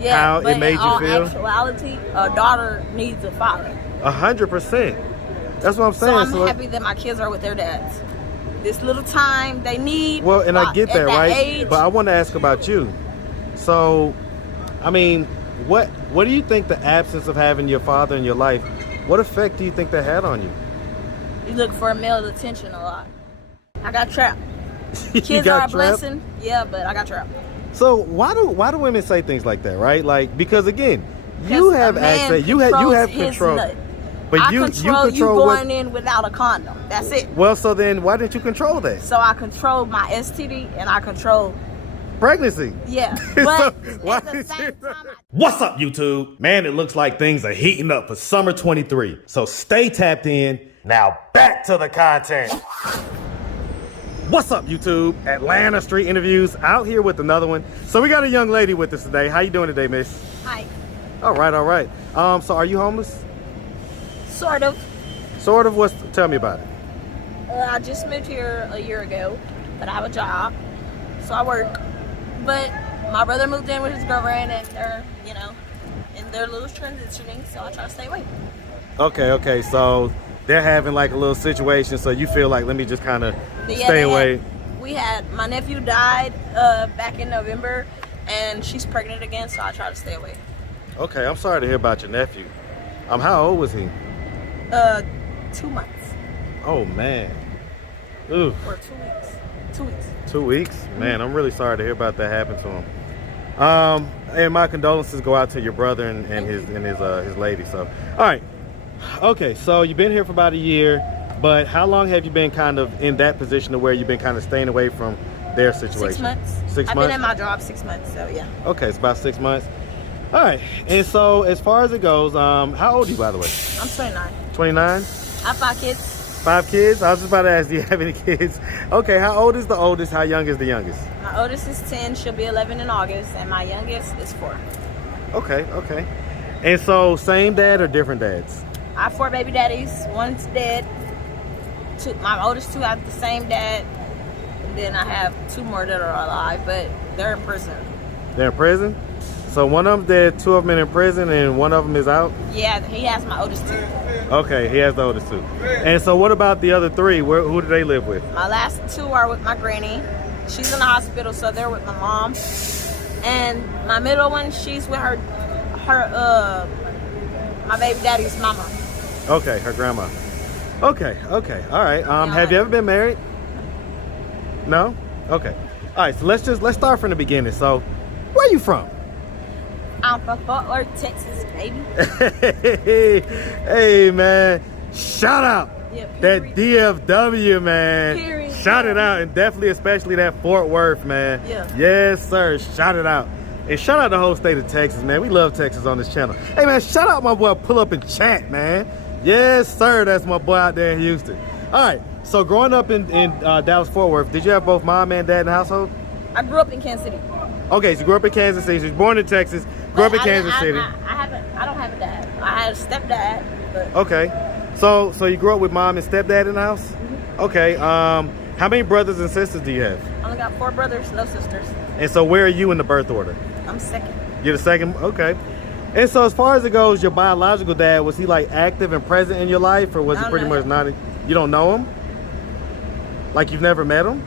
Yeah, how it made you feel? In actuality, a daughter needs a father. 100%. That's what I'm saying. So I'm happy that my kids are with their dads. This little time they need. Well, and I get that, right? Age. But I want to ask about you. So, I mean, what do you think the absence of having your father in your life, what effect do you think that had on you? You look for male attention a lot. I got trapped. You Kids got are a trapped? blessing, yeah, but I got trapped. So why do women say things like that, right? Like, because again, you have access, you have control. Nut. But I you control you control going in without a condom. That's it. Well, so then why didn't you control that? So I control my STD and I control pregnancy. Yeah. So But why at the did same you... time, What's up, YouTube? Man, it looks like things are heating up for summer 23. So stay tapped in. Now back to the content. What's up, YouTube? Atlanta Street Interviews out here with another one. So we got a young lady with us today. How you doing today, miss? Hi. All right, all right. So are you homeless? Sort of. Sort of. Tell me about it. I just moved here a year ago, but I have a job, so I work. But my brother moved in with his girlfriend, and they're, in their little transitioning, so I try to stay away. Okay. So they're having like a little situation, so you feel like, let me just kind of stay away. My nephew died back in November, and she's pregnant again, so I try to stay away. Okay, I'm sorry to hear about your nephew. How old was he? 2 months. Oh man. Ooh. Or 2 weeks. 2 weeks. 2 weeks? Man, I'm really sorry to hear about that happen to him. And my condolences go out to your brother and his lady. So, all right. Okay, so you've been here for about a year, but how long have you been kind of in that position to where you've been kind of staying away from their situation? 6 months. 6 months? I've been in my job 6 months, so yeah. Okay, it's about 6 months. All right, and so as far as it goes, how old are you, by the way? I'm 29. 29? I have 5 kids. 5 kids? I was just about to ask, do you have any kids? Okay, how old is the oldest? How young is the youngest? My oldest is 10. She'll be 11 in August, and my youngest is 4. Okay. And so, same dad or different dads? I have 4 baby daddies. One's dead. My oldest 2 have the same dad. And then I have 2 more that are alive, but they're in prison. They're in prison? So one of them dead, 2 of them in prison, and one of them is out? Yeah, he has my oldest 2. Okay, he has the oldest 2. And so what about the other 3? Who do they live with? My last 2 are with my granny. She's in the hospital, so they're with my mom. And my middle one, she's with my baby daddy's mama. Okay, her grandma. Okay, all right. Have you ever been married? No? Okay. All right, so let's start from the beginning. So, where are you from? I'm from Fort Worth, Texas, baby. Hey, man. Shout out that period. DFW, man. Period. Shout it out, and definitely, especially that Fort Worth, man. Yeah. Yes, sir. Shout it out. And shout out the whole state of Texas, man. We love Texas on this channel. Hey, man, shout out my boy Pull Up and Chat, man. Yes, sir. That's my boy out there in Houston. All right. So growing up in Dallas-Fort Worth, did you have both mom and dad in the household? I grew up in Kansas City. Okay, so you grew up in Kansas City. So you were born in Texas, grew up in Kansas City. I don't have a dad. I had a stepdad. But... Okay. So you grew up with mom and stepdad in the house? Mm-hmm. Okay. How many brothers and sisters do you have? I only got 4 brothers, no sisters. And so where are you in the birth order? I'm second. You're the second? Okay. And so as far as it goes, your biological dad, was he like active and present in your life, or was he pretty much not? You don't know him? Like you've never met him?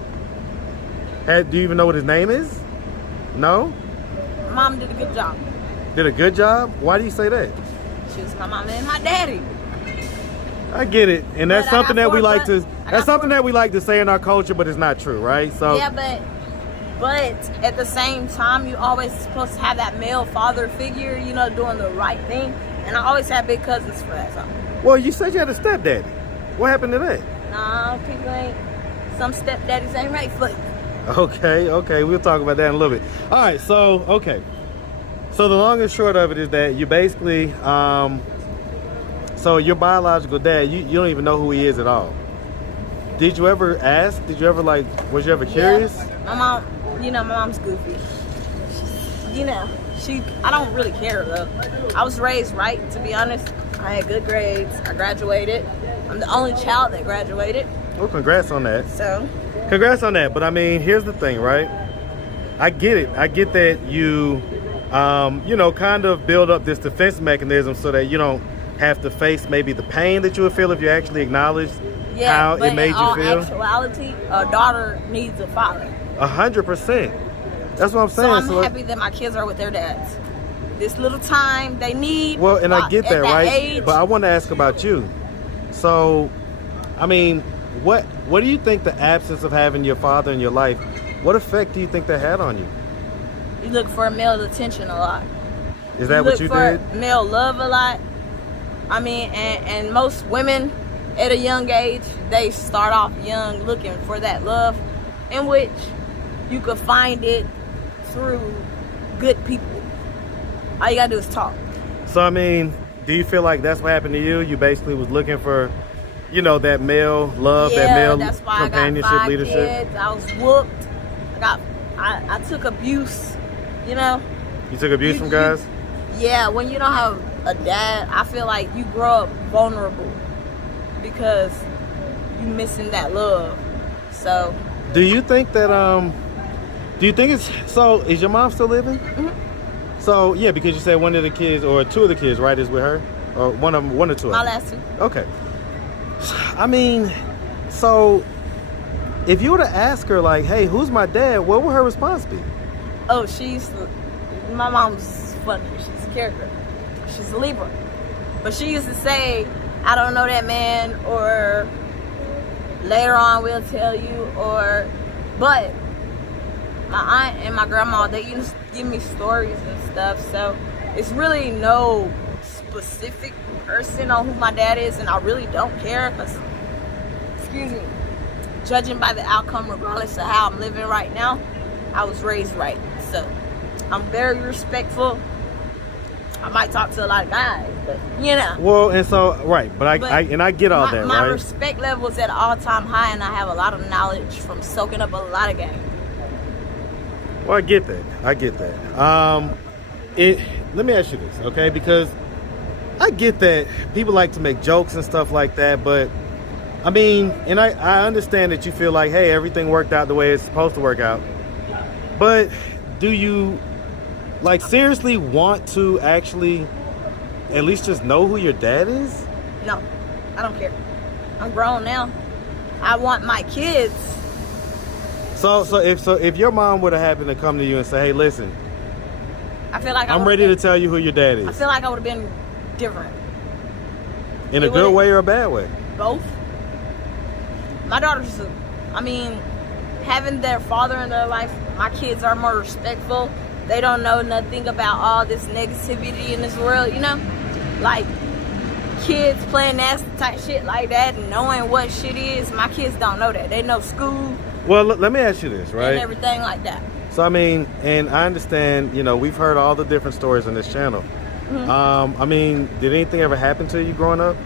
Do you even know what his name is? No? Mom did a good job. Did a good job? Why do you say that? She was my mama and my daddy. I get it, and that's something that we like to. That's something that we like to say in our culture, but it's not true, right? So yeah, but at the same time, you always supposed to have that male father figure, doing the right thing. And I always had big cousins for that. So. Well, you said you had a stepdaddy. What happened to that? Nah, people ain't. Some stepdaddies ain't right for you. Okay, we'll talk about that in a little bit. All right, so so the long and short of it is that you basically, so your biological dad, you don't even know who he is at all. Did you ever ask? Did you ever was you ever curious? Yeah, my mom, my mom's goofy. I don't really care though. I was raised right, to be honest. I had good grades. I graduated. I'm the only child that graduated. Well, congrats on that. So. Congrats on that. But I mean, here's the thing, right? I get it. I get that you you know, kind of build up this defense mechanism so that you don't have to face maybe the pain that you would feel if you actually acknowledged how it made you feel. In actuality, a daughter needs a father. 100%. That's what I'm saying. So I'm happy that my kids are with their dads. This little time they need. Well, and I get that, right? Age. But I want to ask about you. So, I mean, what do you think the absence of having your father in your life, what effect do you think that had on you? You look for male attention a lot. Is that what you did? Look for male love a lot. I mean, and most women at a young age, they start off young looking for that love, in which you could find it through good people. All you gotta do is talk. So, I mean, do you feel like that's what happened to you? You basically was looking for, you know, that male love, that male that's why companionship, I got 5 leadership? Kids. I was whooped. I took abuse, you know. You took abuse from guys? Yeah, when you don't have a dad, I feel like you grow up vulnerable because you missing that love. So do you think that is your mom still living? Mm-hmm. So yeah, because you said one of the kids or 2 of the kids, right, is with her? Or one or 2 of them? My last 2. Okay. I mean, so if you were to ask her like, hey, who's my dad, what would her response be? Oh, my mom's funny. She's a character. She's a Libra. But she used to say, I don't know that man, or later on we'll tell you, but my aunt and my grandma, they used to give me stories and stuff, so it's really no specific person on who my dad is, and I really don't care, because, judging by the outcome, regardless of how I'm living right now, I was raised right, so I'm very respectful. I might talk to a lot of guys, but you know. Well, and so right, but I get all that, my right? My respect level is at an all-time high, and I have a lot of knowledge from soaking up a lot of game. Well, I get that. Let me ask you this, okay? Because I get that people like to make jokes and stuff like that, but I mean, and I understand that you feel like, hey, everything worked out the way it's supposed to work out. But do you like seriously want to actually at least just know who your dad is? No, I don't care. I'm grown now. I want my kids. So if your mom would have happened to come to you and say, hey, listen, I feel like I'm ready to tell you who your dad is. I feel like I would have been different. In a good way or a bad way? Both. My daughters, having their father in their life, my kids are more respectful. They don't know nothing about all this negativity in this world, you know? Like, kids playing nasty type shit like that and knowing what shit is. My kids don't know that. They know school. Well, let me ask you this, right? And everything like that. So, I mean, and I understand, you know, we've heard all the different stories on this channel. Mm-hmm. Did anything ever happen to you growing up?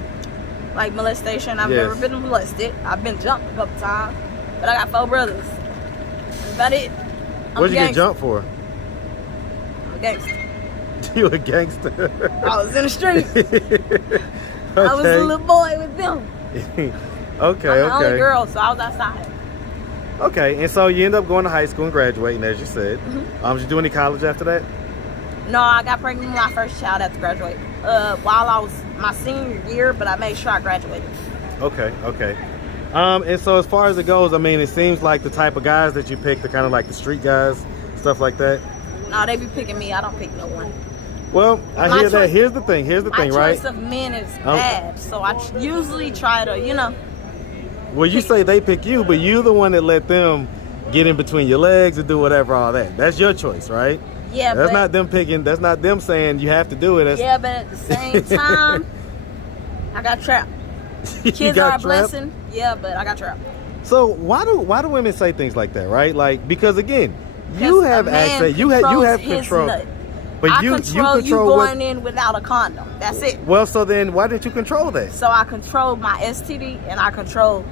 Like molestation? I've never been molested. I've been jumped a couple times. But I got 4 brothers. That's about it. What'd you get jumped for? I'm a gangster. You a gangster? I was in the street. Okay. I was a little boy with them. Okay, I'm the only girl, so I was outside. Okay, and so you end up going to high school and graduating, as you said. Mm-hmm. Did you do any college after that? No, I got pregnant with my first child after graduating. While I was my senior year, but I made sure I graduated. Okay. And so as far as it goes, I mean, it seems like the type of guys that you pick, the kind of like the street guys, stuff like that. No, they be picking me. I don't pick no one. Well, I hear that. Here's the thing, right? My choice of men is bad, so I usually try to, you know. Well, you say they pick you, but you're the one that let them get in between your legs and do whatever, all that. That's your choice, right? Yeah, that's not them picking. That's not them saying you have to do it. Yeah, but at the same time, I got trapped. Kids are a blessing. Yeah, but I got trapped. So why do women say things like that, right? Like, because again, you have access, you have control. But I you control you going in without a condom. That's it. Well, so then why didn't you control that? So I control my STD and I control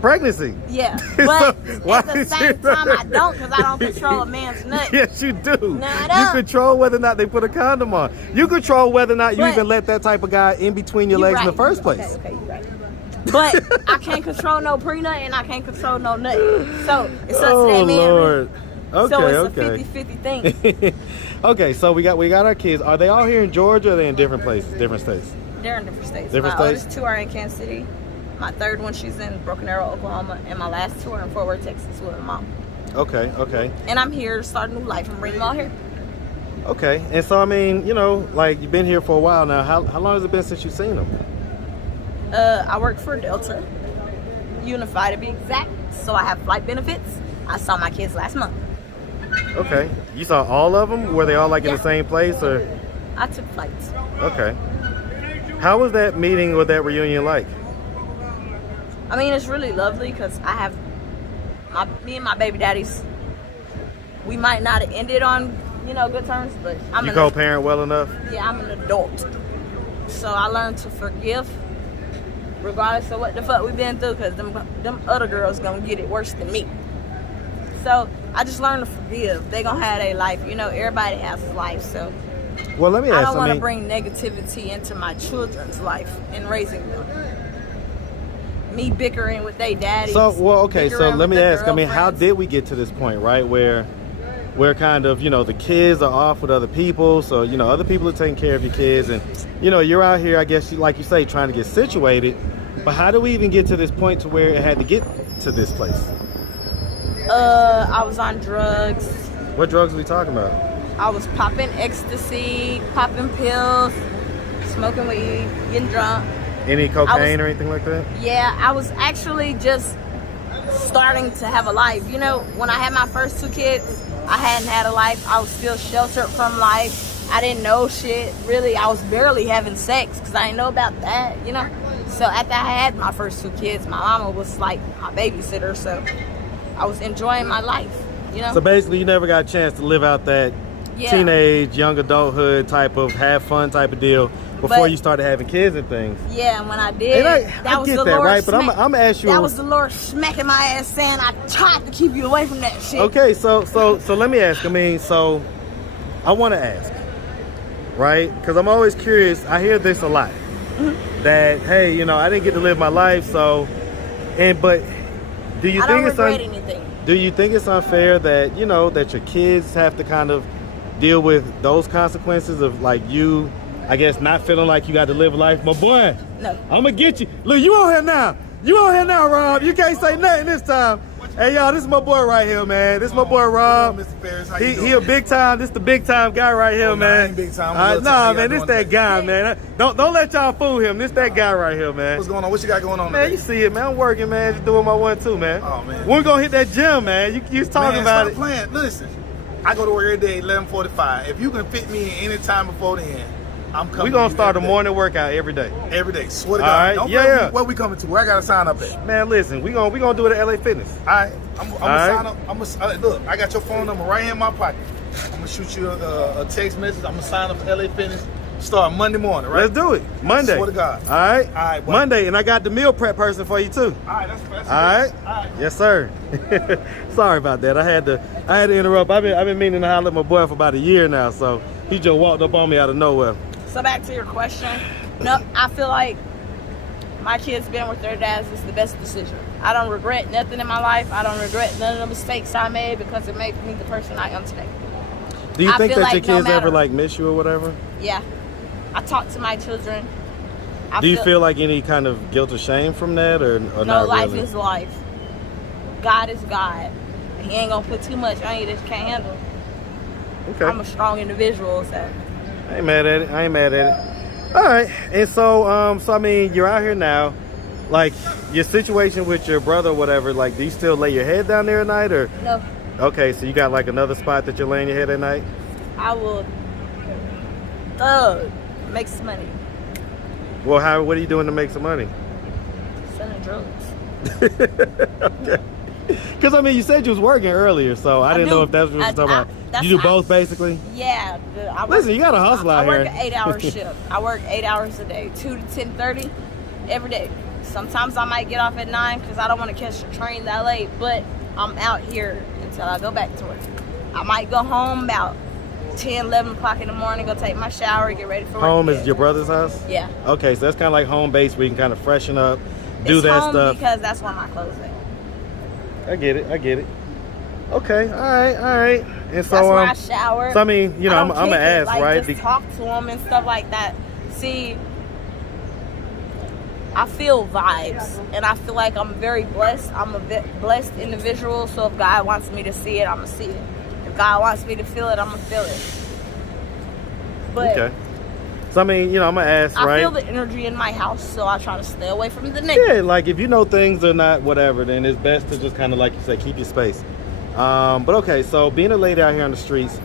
pregnancy. Yeah, but at the same time I don't, because I don't control a man's nut. Yes, you do. No, I don't. You control whether or not they put a condom on. You control whether or not you even let that type of guy in between your legs in the first place. Okay, you're right. But I can't control no pre-nut and I can't control no nut. So it's up to that man. Lord. Okay, so it's a 50-50 thing. Okay, so we got our kids. Are they all here in Georgia or are they in different places, different states? They're in different states. Different my states? oldest two are in Kansas City. My third one, she's in Broken Arrow, Oklahoma. And my last two are in Fort Worth, Texas with my mom. Okay, okay. And I'm here starting a new life. I'm bringing them all here. Okay, and so I mean, you know, like you've been here for a while now. How long has it been since you've seen them? I work for Delta, Unified to be exact. So I have flight benefits. I saw my kids last month. Okay, you saw all of them? Were they all like in the same place or? I took flights. Okay. How was that meeting or that reunion like? I mean, it's really lovely because I have me and my baby daddies. We might not have ended on, you know, good terms, but You co-parent well enough? Yeah, I'm an adult. So I learned to forgive regardless of what the fuck we've been through, because them other girls gonna get it worse than me. So I just learned to forgive. They gonna have their life. You know, everybody has a life. So well, let me ask. I don't want to bring negativity into my children's life and raising them. Me bickering with their daddies. So, well, okay. So let me ask. I mean, how girlfriends. did we get to this point, right? Where kind of, you know, the kids are off with other people. So, you know, other people are taking care of your kids. And, you know, you're out here, I guess, like you say, trying to get situated. But how do we even get to this point to where it had to get to this place? I was on drugs. What drugs are we talking about? I was popping ecstasy, popping pills, smoking weed, getting drunk. Any cocaine or anything like that? Yeah, I was actually just starting to have a life. You know, when I had my first two kids, I hadn't had a life. I was still sheltered from life. I didn't know shit. Really, I was barely having sex because I didn't know about that, you know? So after I had my first two kids, my mama was like my babysitter, so I was enjoying my life, you know? So basically, you never got a chance to live out that teenage, young adulthood type of have fun type of deal before you started having kids and things. Yeah, and when I did, I get that, right? But I'm gonna ask you. That was the Lord smacking my ass saying, I tried to keep you away from that shit. Okay, so let me ask. I mean, so I want to ask, right? Because I'm always curious. I hear this a lot. Mm-hmm. That, hey, you know, I didn't get to live my life, but do you think it's anything? Do you think it's unfair that, you know, that your kids have to kind of deal with those consequences of, like, you, I guess, not feeling like you got to live a life? My boy, no, I'm gonna get you. Look, you on here now, Rob. You can't say nothing this time. Hey, y'all, this is my boy right here, man. This is my boy Rob. Mr. Ferris, He a big time. This the big time guy right here, man. I ain't big time. Nah, man, this that guy, man. Don't let y'all fool him. This that guy right here, man. What's going on? What you got going on Man, today? you see it, man. I'm working, man. Just doing my 1-2, man. Oh, man. We're gonna hit that gym, man. You was talking about stop it. Playing. Listen, I go to work every day at 11:45. If you can fit me in any time before then, I'm coming. We're gonna start a morning workout every day. Every day. Swear to All God. right. Don't Yeah. Where we coming to? Where I gotta sign up at? Man, listen, we gonna do it at LA Fitness. All right. I'm gonna right. sign up. Look, I got your phone number right here in my pocket. I'm gonna shoot you a text message. I'm gonna sign up for LA Fitness. Start Monday morning, right? Let's do it. Monday. Swear to God. All right. All right. Boy. Monday, and I got the meal prep person for you too. All right. That's All right. All right. Yes, sir. Sorry about that. I had to interrupt. I've been meaning to holler at my boy for about a year now, so he just walked up on me out of nowhere. So back to your question. No, I feel like my kids being with their dads is the best decision. I don't regret nothing in my life. I don't regret none of the mistakes I made because it made me the person I am today. Do you think that like your kids no ever like miss you or whatever? Yeah. I talk to my children. Do you feel like any kind of guilt or shame from that or no, not life really? is life. God is God. He ain't gonna put too much on you that you can't handle. Okay. I'm a strong individual, so. I ain't mad at it. All right. And so I mean, you're out here now. Like, your situation with your brother or whatever, like, do you still lay your head down there at night or? No. Okay, so you got like another spot that you're laying your head at night? I will make some money. Well, what are you doing to make some money? Selling drugs. Okay. Because, I mean, you said you was working earlier, so I didn't know if that's what you're talking about. You do both, basically? Yeah. Listen, you got to hustle out here. I work an 8-hour shift. I work 8 hours a day, 2 to 10:30 every day. Sometimes I might get off at 9 because I don't want to catch the train that late, but I'm out here until I go back to work. I might go home about 10, 11 o'clock in the morning, go take my shower, get ready for work. Home is your brother's house? Yeah. Okay, so that's kind of like home base where you can kind of freshen up, do it's that home stuff. because that's where my clothes are. I get it. Okay, all right. And so, That's where I shower. So I mean, you know, I'm gonna ask, like, right? Just talk to them and stuff like that. See, I feel vibes, and I feel like I'm very blessed. I'm a blessed individual, so if God wants me to see it, I'm gonna see it. If God wants me to feel it, I'm gonna feel it. But okay. So I mean, you know, I'm gonna ask, right? I feel the energy in my house, so I try to stay away from the negative. Yeah, like if you know things are not whatever, then it's best to just kind of, like you said, keep your space. But okay, so being a lady out here on the streets,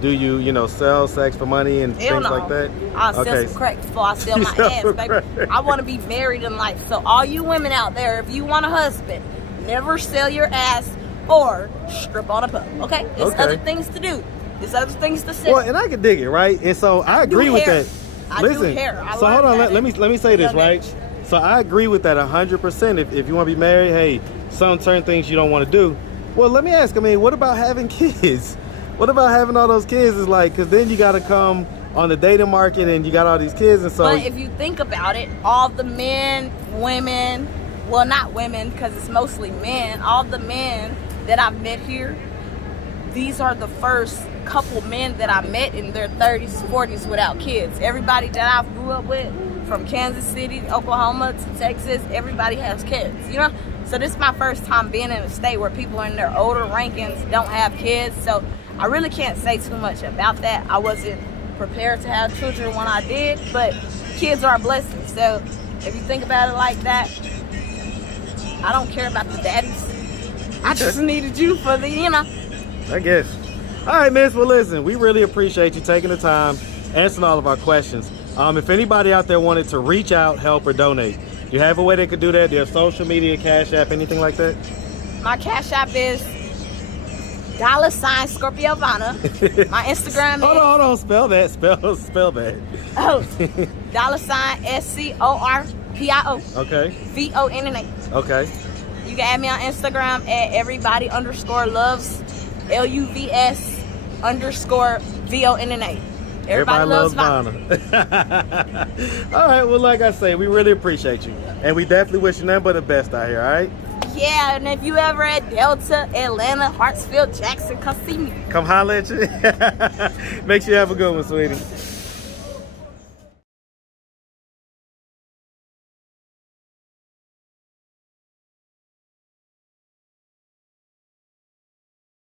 do you know, sell sex for money and Hell things no. like that? I'll sell some crack before I sell my ass, baby. crack. I want to be married in life. So all you women out there, if you want a husband, never sell your ass or strip on a pub, okay? There's other things to do. There's other things to sell. Well, and I can dig it, right? And so I agree with that. I Listen, do hair. so hold on, let me say this, Young right? age. So I agree with that 100%. If you want to be married, hey, some certain things you don't want to do. Well, let me ask, I mean, what about having kids? What about having all those kids? Is like, because then you got to come on the dating market and you got all these kids, and so. But if you think about it, all the men, women, well, not women, because it's mostly men, all the men that I've met here, these are the first couple men that I met in their 30s, 40s without kids. Everybody that I grew up with, from Kansas City, Oklahoma to Texas, everybody has kids, you know? So this is my first time being in a state where people in their older rankings don't have kids. So I really can't say too much about that. I wasn't prepared to have children when I did, but kids are a blessing. So if you think about it like that, I don't care about the daddies. I just needed you for the, you know. I guess. All right, miss. Well, listen, we really appreciate you taking the time, answering all of our questions. If anybody out there wanted to reach out, help, or donate, you have a way they could do that? Do you have social media, Cash App, anything like that? My Cash App is $scorpiovonna. My Instagram is... Hold on. Spell that. Spell that. Oh, $scorpio. Okay. VONNA. Okay. You can add me on Instagram at everybody_loves LUVS_VONNA. Everybody loves Vonna. All right, well, like I say, we really appreciate you. And we definitely wish you nothing but the best out here, all right? Yeah, and if you ever at Delta, Atlanta, Hartsfield, Jackson, come see me. Come holler at you. Make sure you have a good one, sweetie.